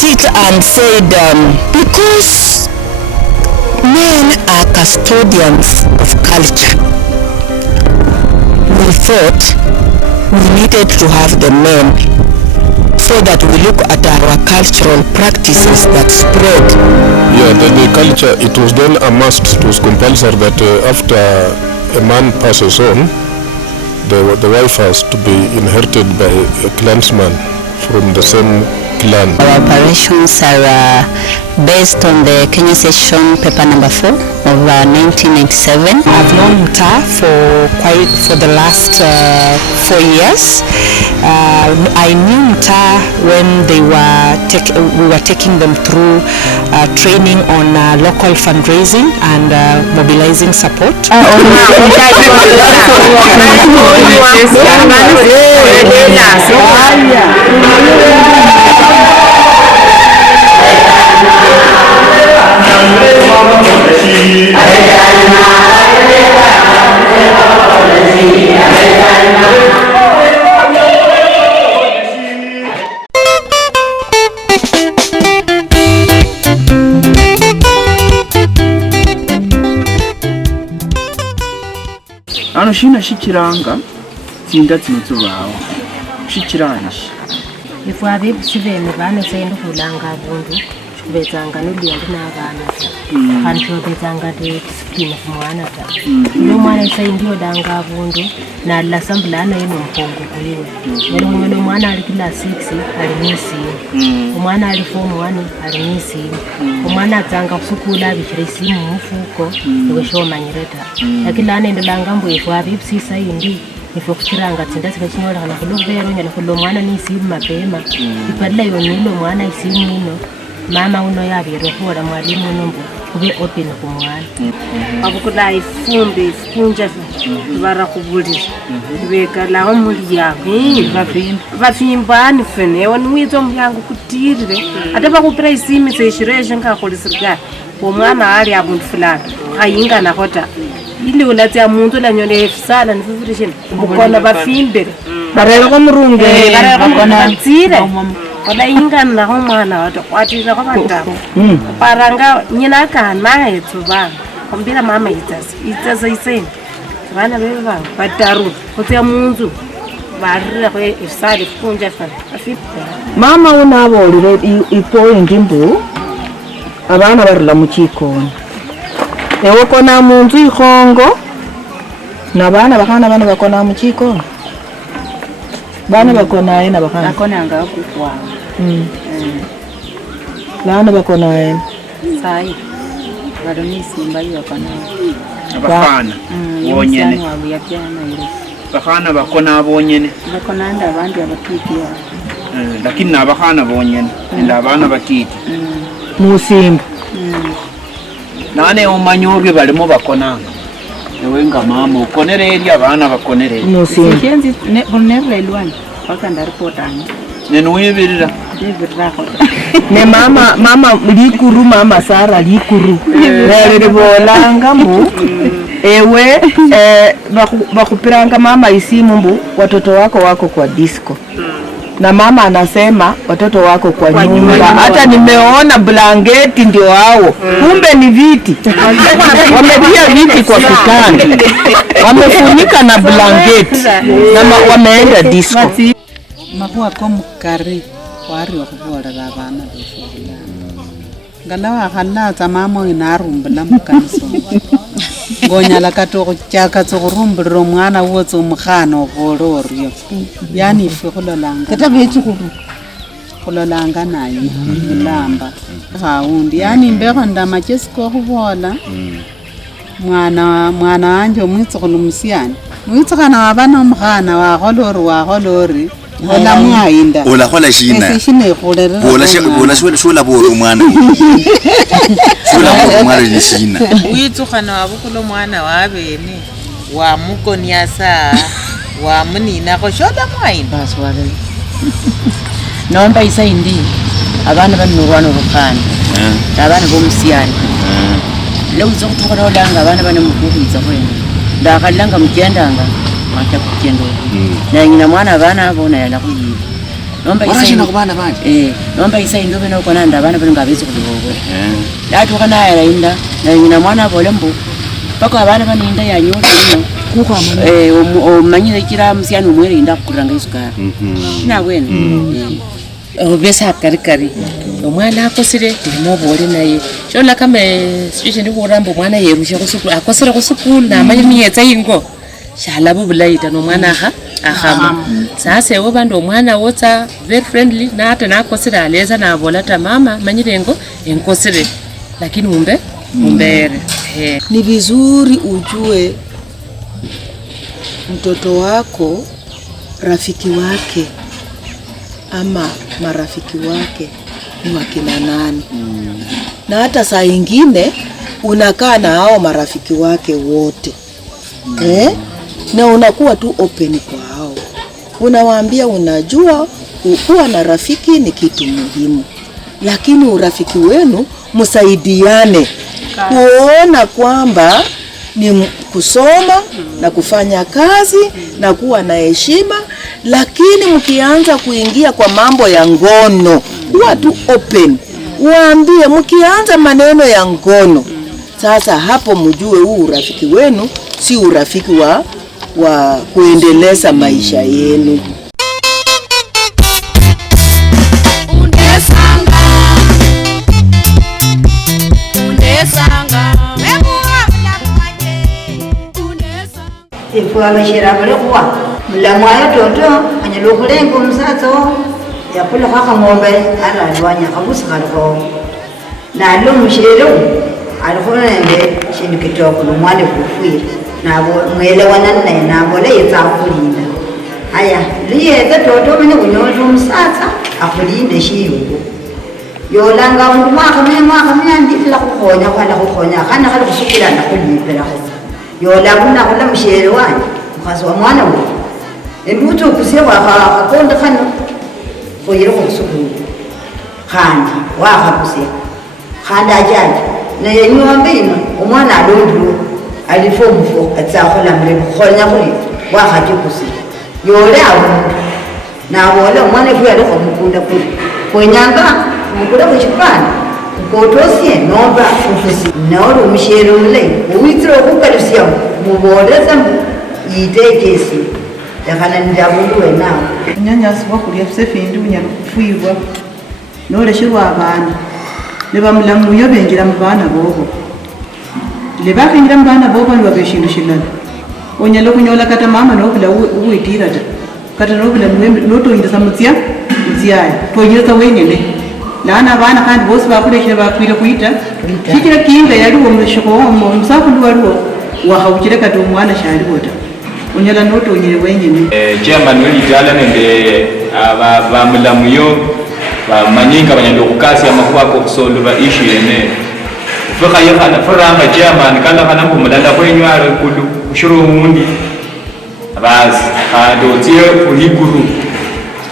at it and said, because men are custodians of culture, we thought we needed to have the men so that we look at our cultural practices that spread. Yeah, the culture, it was then a must, it was compulsory that after a man passes on, the wife has to be inherited by a clansman from the same clan. Our operations are based on the Kenya Session paper number 4 of 1997. I've known Muta for the last 4 years. I knew Muta when we were taking them through training on local fundraising and mobilizing support. Ano shina shikiranga tsinda tsinotsubawo shikiranje ifwa bibusibene bana sendo kulanga bundu bezanga n'ubyandi n'abana kandi bezanga discipline kumwana ta no mwana sayindiyo danga bundu na la sambulana yeno mpongo kuliwe yero mwana mwana ali kila 6 ali misi umwana ali form 1 ali misi umwana atanga kusukula bikirisi mu mufuko ubeshomanyireta lakini ane ndanga mbo ifwa bibusisa yindi ifo kuchiranga tsinda sikachinyola kana kulubero nyala kulo mwana ni simu mapema ipadla yonilo mwana isimu ino mama uno yabiro kuola mwalimu nombo kube open kumwana abukula ifumbe ifunja bara kubulira beka laho muri yawe bafimbani fene woni wizo myangu kutirire ataba kupira isimi seshireshe ngakolisirga omwana ali abuntu fulani ayinga nakota ili ulatya muntu la nyone efsala nifufurishin bukona bafimbere barero ko murunge bakona tsire ola ingana na mwana wato kwatira kwa batako paranga nyina kana etsuba kombira mama itasa iseni bana bebe ba bataru kotya muntu barira ko efsala kunja fa mama unabolire ipoint mbu abana barila mu kikoni ewo kona muntu ikhongo na bana bakona mu kikoni bana bakona ina bakona ngakukwa bana bakona ina sai baroni simba yokona abafana wonyene bakana bakona bonyene bakona nda abandi abatitiya lakini abakana bonyene nda abana batiti musimba nane omanyobye balimo bakonanga ewe nga mama ukonere eri abana bakonere musimba kenzi ne bonera elwani bakanda reportanga nenuibirira ne mama likuru mama Sara likuru lere bolanga mbu ewe bakupiranga mama isimu mbu watoto wako kwa disco na mama anasema watoto wako kwa nyumba. Hata nimeona blanketi ndio hao. Kumbe ni viti. Wametia viti kwa kitanda. Wamefunika na blanketi. Na wameenda disco. Makuwa komukari wari wakubora abana b'ishuri. Ngalawa khalaza mama inarumbula mukanso. Ngonyala katoko chaka tsokurumbira omwana wotso omukhana oboloryo. Yani ife khulolanga. Kata bechukuru. Khulolanga naye mulamba. Khaundi yani mbekho ndamachesiko khubola. Mwana wanje omwitsokhulu musiani. Mwitsokhana wabana omukhana wakholori. Ola mwainda. Ola khola shina. Shine khulera. Ola shola boro mwana. Shola boro mwana ni shina. Uitukhana wabukulo mwana wabene wa mukoniasa wa munina ko shola mwainda. Baswale. Nomba isaindi abana banurwana rukhana. Abana bomusiani. Lewo zokuthokora olanga abana bane mukubiza kwena. Ndakhalanga mujendanga. Mata kugendo na nyina mwana abana abona yana kuyiba orashina kubana banje nomba isainga bena ukona ndabana bena ngabezi kulibobo latu kana ya inda na nyina mwana bole mbu paka abana baninda ya nyoto kuko omanyire kira msiano mwere inda kuranga isukara na bwene obesa karikari omwana akosire ndimo bole naye shola kama situation ndi kurambo mwana yerusha kusukulu akosira kusukulu na amanye miyetsa ingo shala bubulaita no mwana ahama sasa ewo bando omwana wotsa very friendly na hata nakosira aleza na bolata mama manyirengo enkosire lakini umbere ni vizuri ujue mtoto wako rafiki wake ama marafiki wake ni wakina nani. Na hata saa ingine unakaa na hao marafiki wake wote na unakuwa tu open kwa hao, unawaambia unajua kuwa na rafiki ni kitu muhimu, lakini urafiki wenu msaidiane kuona kwamba ni kusoma na kufanya kazi na kuwa na heshima. Lakini mkianza kuingia kwa mambo ya ngono, kuwa tu open, waambie mkianza maneno ya ngono, sasa hapo mjue huu urafiki wenu si urafiki wa kuendeleza maisha yenu. Ifwa shira bale kwa mlamwayo toto anyelokulengo msato ya kula kaka ngombe ala alwanya kabusa kalko na lo mshiro alifona nende shindu kitoko no mwale kufiri na mwele wanana na bole yetsakulinda aya liye toto mene kunyosha msata akulinde shiyuko yolanga umuntu mwaka myanditla kukhonya kwala kukhonya kana kali kusukira na kulipela yolabuna kula mshere wanje mkazi wa mwana we embuto kusewa akakonda khano foyero kusukuru khandi wakhakusia khanda ajaje na yenyombe ino umwana alondu alifomfo atsakhola mle khonya kuli wakhajikusi yola na wala umwana fuya lokho mukunda kuli kwenyanga mukula kuchipana kotosie nomba kufusi naoro mshero mle uitro kukalusia muboleza yitekesi yakana ndabundu wena nyanya sibo kulia sefindi unyana kufuirwa nole shirwa abana leba mulamu yobengira mubana bobo leba kingira mubana bobo ni babeshindu shilala onyalo kunyola kata mama nobula uitira kata nobula noto inda samutsia mutiaya tonyeza wenyene lana bana kandi bose bakurekera bakwira kuita kikira kinga yali wo mushoko wo musakundu waliwo wahawukire kati umwana shali bota onyala noto onyere wenyene chairman welitala nende bamulamuyo bamanyinga banyando kukasi amakuba ko kusolva issue yene ufika yakana faranga chairman kala kana kumulala kwenywara kulu ushuru mundi bas ado tie kulikuru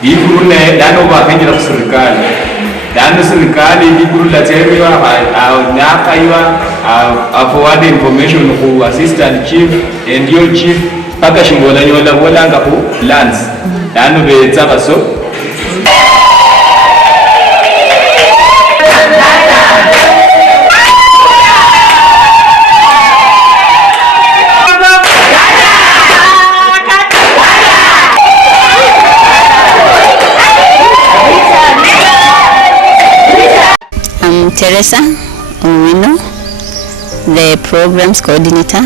ikuru ne dano bakenjira ku serikali dano serikali ikuru la temewa na kaiwa forward information ku assistant chief and your chief paka shingola nyola bolanga ku lands dano betsa baso Teresa Owino, the programs coordinator,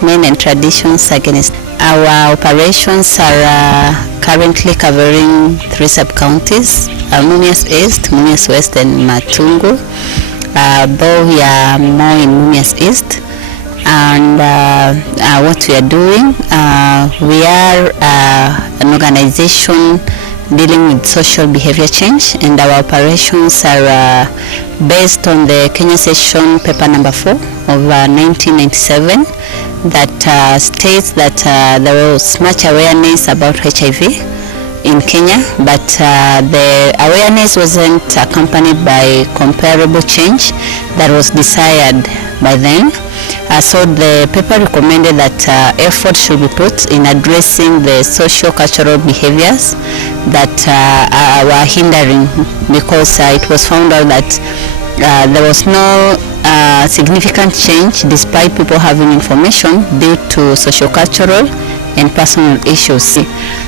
Men and Traditions Against. Our operations are currently covering 3 sub-counties, Mumias East, Mumias West and Matungu, though we are more in Mumias East. And what we are doing, we are an organization dealing with social behavior change, and our operations are based on the Kenya session paper number 4 of 1997 that states that there was much awareness about HIV in Kenya, but the awareness wasn't accompanied by comparable change that was desired by then. So the paper recommended that effort should be put in addressing the socio-cultural behaviors that were hindering, because it was found out that there was no significant change despite people having information due to socio-cultural and personal issues.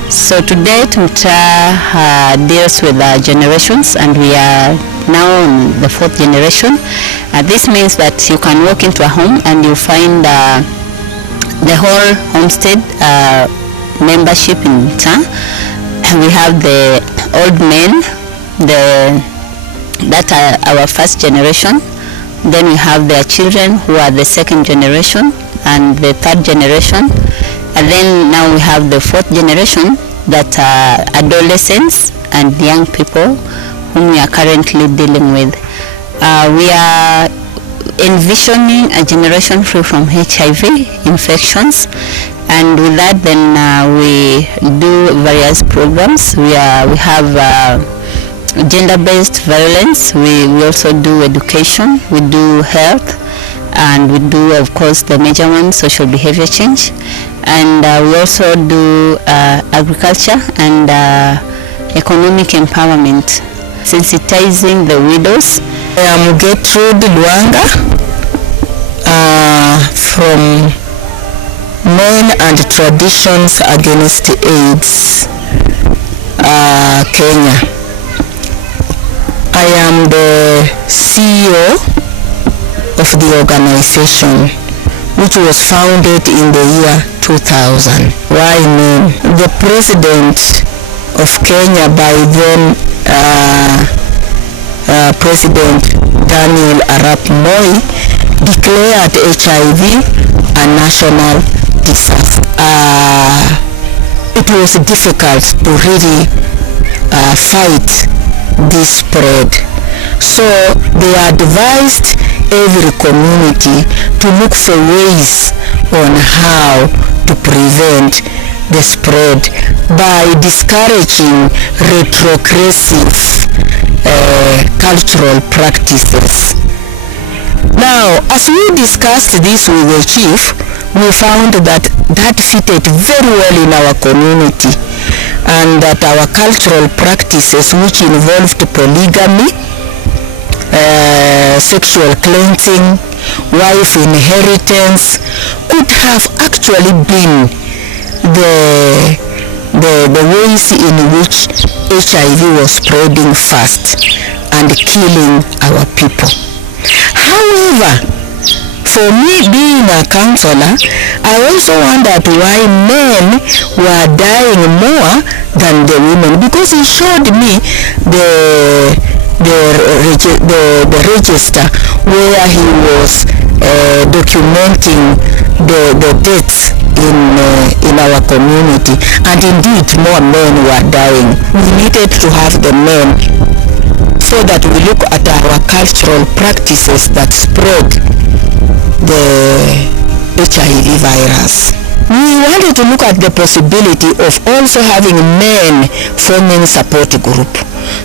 So today TUMTA deals with generations, and we are now on the 4th generation. This means that you can walk into a home and you find the whole homestead membership in TUMTA. We have the old men, that are our 1st generation. Then we have their children, who are the 2nd generation and the 3rd generation. And then now we have the 4th generation, that are adolescents and young people whom we are currently dealing with. We are envisioning a generation free from HIV infections, and with that then we do various programs. We have gender-based violence, we also do education, we do health, and we do, of course, the major one, social behavior change, and we also do agriculture and economic empowerment, sensitizing the widows. I am Gertrude Luanga from Men and Traditions Against AIDS, Kenya. I am the CEO of the organization, which was founded in the year 2000. Why men? The president of Kenya by then, President Daniel Arap Moi, declared HIV a national disaster. It was difficult to really fight this spread, so they advised every community to look for ways on how to prevent the spread by discouraging retrogressive cultural practices. Now, as we discussed this with the chief, we found that fitted very well in our community, and that our cultural practices, which involved polygamy, sexual cleansing, wife inheritance, could have actually been the ways in which HIV was spreading fast and killing our people. However, for me being a counselor, I also wondered why men were dying more than the women, because he showed me the register where he was documenting the deaths in our community, and indeed more men were dying. We needed to have the men so that we look at our cultural practices that spread the HIV virus. We wanted to look at the possibility of also having men forming support group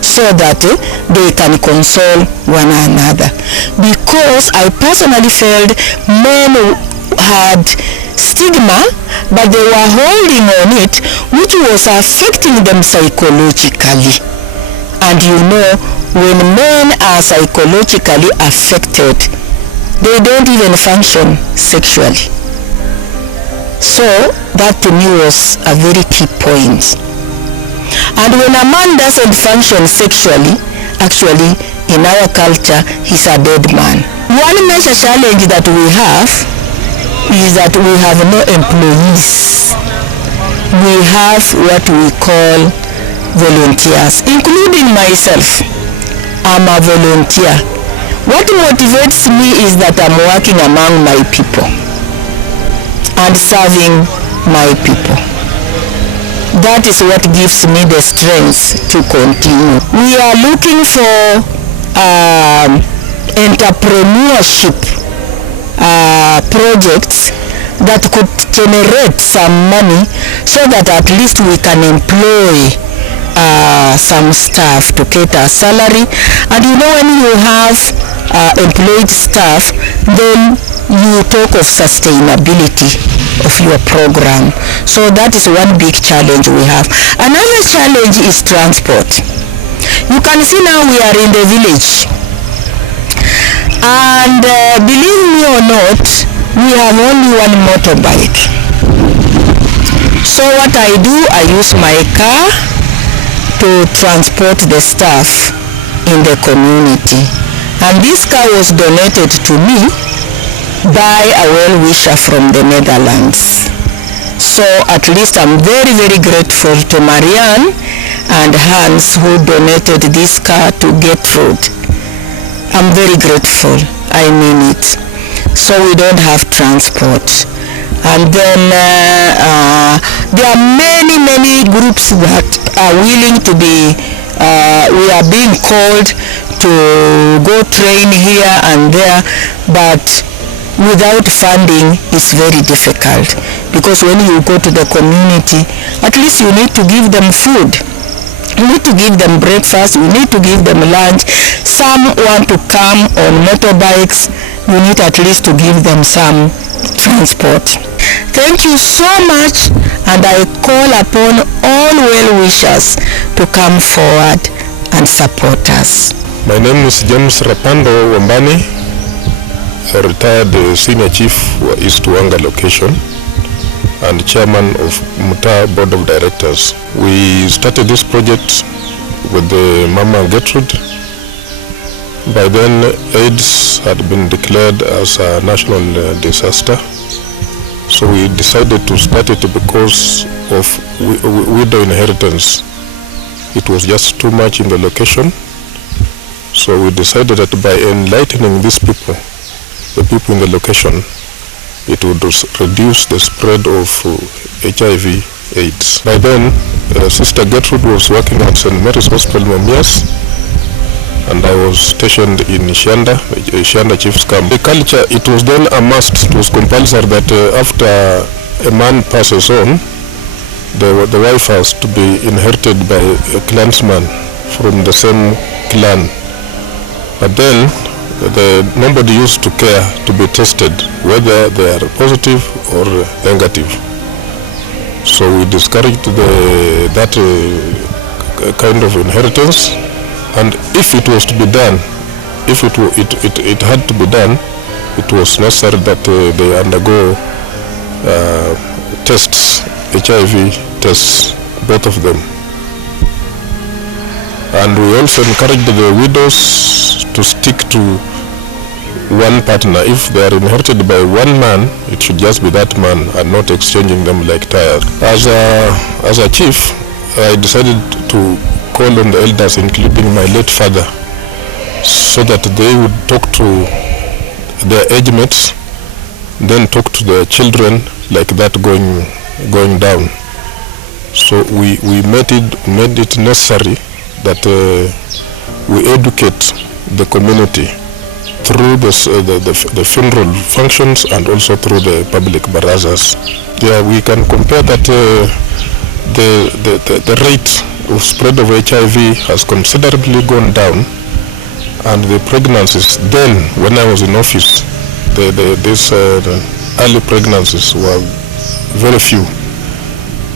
so that they can console one another, because I personally felt men had stigma, but they were holding on it, which was affecting them psychologically. And you know, when men are psychologically affected, they don't even function sexually. So that to me was a very key point. And when a man doesn't function sexually, actually in our culture he's a dead man. One major challenge that we have is that we have no employees. We have what we call volunteers, including myself. I'm a volunteer. What motivates me is that I'm working among my people and serving my people. That is what gives me the strength to continue. We are looking for entrepreneurship projects that could generate some money so that at least we can employ some staff to get a salary. And you know, when you have employed staff, then you talk of sustainability of your program. So that is one big challenge we have. Another challenge is transport. You can see now we are in the village, and believe me or not, we have only one motorbike. So what I do, I use my car to transport the staff in the community, and this car was donated to me by a well-wisher from the Netherlands. So at least I'm very, very grateful to Marianne and Hans who donated this car to get food. I'm very grateful, I mean it. So we don't have transport. And then there are many, many groups that are willing to be, we are being called to go train here and there, but without funding it's very difficult, because when you go to the community, at least you need to give them food, you need to give them breakfast, you need to give them lunch. Some want to come on motorbikes, you need at least to give them some transport. Thank you so much, and I call upon all well-wishers to come forward and support us. My name is James Rapando Wambani, a retired senior chief for East Wanga location and chairman of Muta Board of Directors. We started this project with the Mama Gertrude. By then, AIDS had been declared as a national disaster. So we decided to start it because of widow inheritance. It was just too much in the location. So we decided that by enlightening these people, the people in the location, it would reduce the spread of HIV AIDS. By then, Sister Gertrude was working at St. Mary's Hospital, Mumias, and I was stationed in Shanda Chief's Camp. The culture, it was then a must, it was compulsory that after a man passes on, the wife has to be inherited by a clansman from the same clan. But then, nobody used to care to be tested whether they are positive or negative. So we discouraged that kind of inheritance, and if it was to be done, if it had to be done, it was necessary that they undergo tests, HIV tests, both of them. And we also encouraged the widows to stick to one partner. If they are inherited by one man, it should just be that man and not exchanging them like tires. As a chief, I decided to call on the elders, including my late father, so that they would talk to their age mates, then talk to their children, like that going down. So we made it necessary that we educate the community through the funeral functions and also through the public barazas. Yeah, we can compare that the rate of spread of HIV has considerably gone down, and the pregnancies then, when I was in office, these early pregnancies were very few,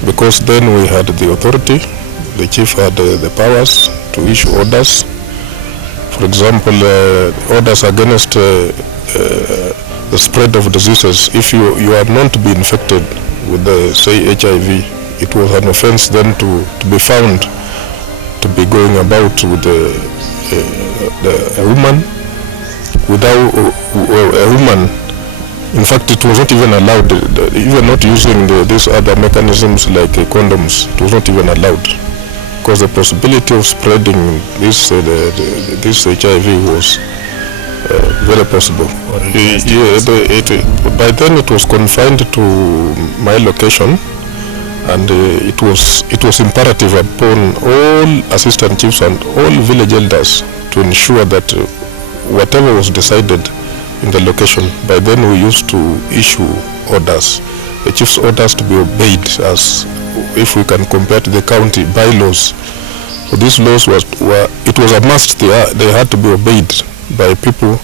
because then we had the authority, the chief had the powers to issue orders. For example, orders against the spread of diseases. If you are known to be infected with say HIV, it was an offense then to be found to be going about with a woman without a woman. In fact, it was not even allowed, even not using these other mechanisms like condoms. It was not even allowed, because the possibility of spreading this HIV was very possible. By then it was confined to my location, and it was imperative upon all assistant chiefs and all village elders to ensure that whatever was decided in the location, by then we used to issue orders, the chief's orders to be obeyed, as if we can compare to the county bylaws. So these laws it was a must, they had to be obeyed by people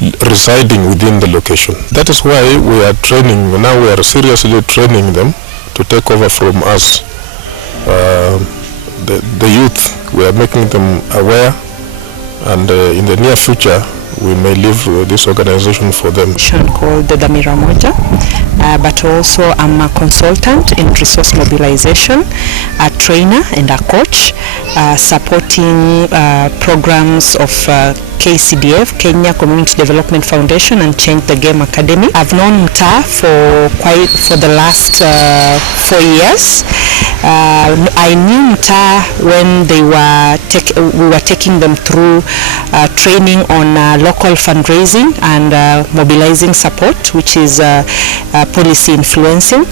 residing within the location. That is why we are training, now we are seriously training them to take over from us. The youth, we are making them aware, and in the near future we may leave this organization for them. Called the Dhamira Moja, but also I'm a consultant in resource mobilization, a trainer and a coach, supporting programs of KCDF, Kenya Community Development Foundation, and Change the Game Academy. I've known Mta for the last 4 years. I knew Mta when we were taking them through training on local fundraising and mobilizing support, which is policy influencing.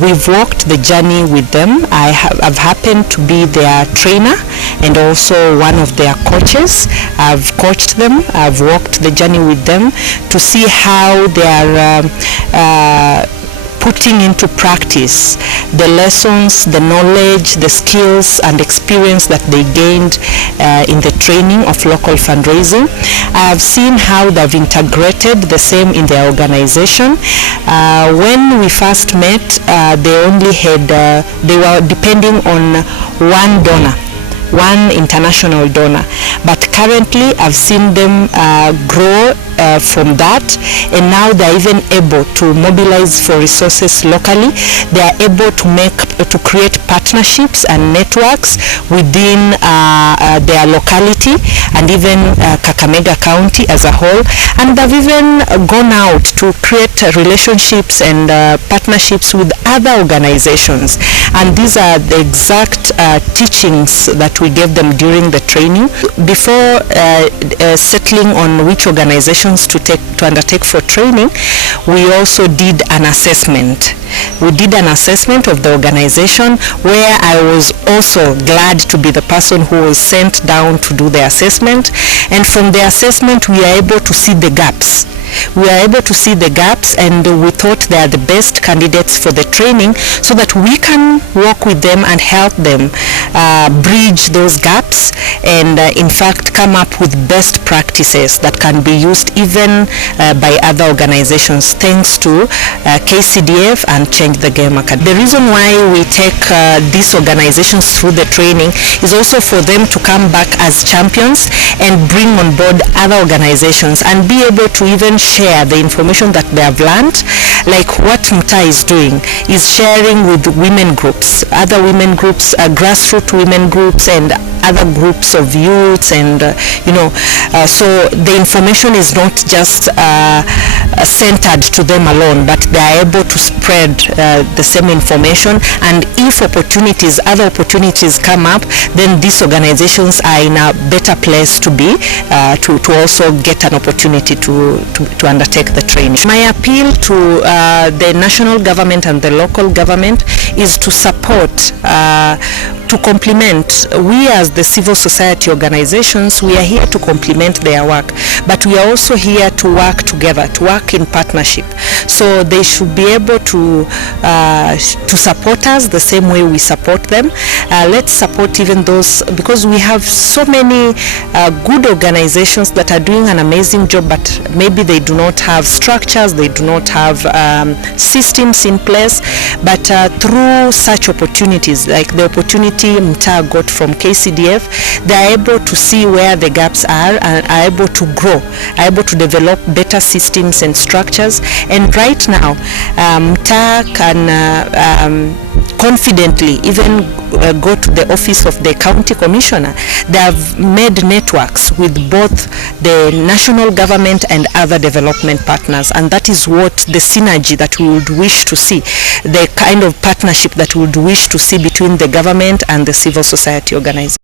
We've walked the journey with them. I've happened to be their trainer and also one of their coaches. I've coached them, I've walked the journey with them to see how they are putting into practice the lessons, the knowledge, the skills and experience that they gained in the training of local fundraising. I've seen how they've integrated the same in their organization. When we first met, they were depending on one donor, one international donor, but currently I've seen them grow from that, and now they're even able to mobilize for resources locally. They are able to create partnerships and networks within their locality and even Kakamega County as a whole, and they've even gone out to create relationships and partnerships with other organizations, and these are the exact teachings that we gave them during the training. Before settling on which organizations to undertake for training, we also did an assessment. We did an assessment of the organization, where I was also glad to be the person who was sent down to do the assessment, and from the assessment we are able to see the gaps. We are able to see the gaps, and we thought they are the best candidates for the training, so that we can work with them and help them bridge those gaps and in fact come up with best practices that can be used even by other organizations, thanks to KCDF and Change the Game Academy. The reason why we take these organizations through the training is also for them to come back as champions and bring on board other organizations and be able to even share the information that they have learned, like what Mta is doing, is sharing with women groups, other women groups, grassroots women groups and other groups of youths, and so the information is not just centered to them alone, but they are able to spread the same information, and if other opportunities come up, then these organizations are in a better place to be, to also get an opportunity to undertake the training. My appeal to the national government and the local government is to support, to complement. We as the civil society organizations, we are here to complement their work, but we are also here to work together, to work in partnership. So they should be able to support us the same way we support them. Let's support even those, because we have so many good organizations that are doing an amazing job, but maybe they do not have structures, they do not have systems in place, but through such opportunities, like the opportunity Mta got from KCDF, they are able to see where the gaps are and are able to grow, are able to develop better systems and structures. And right now, Mta can confidently even go to the office of the county commissioner. They have made networks with both the national government and other development partners, and that is what the synergy that we would wish to see, the kind of partnership that we would wish to see between the government and the civil society organization.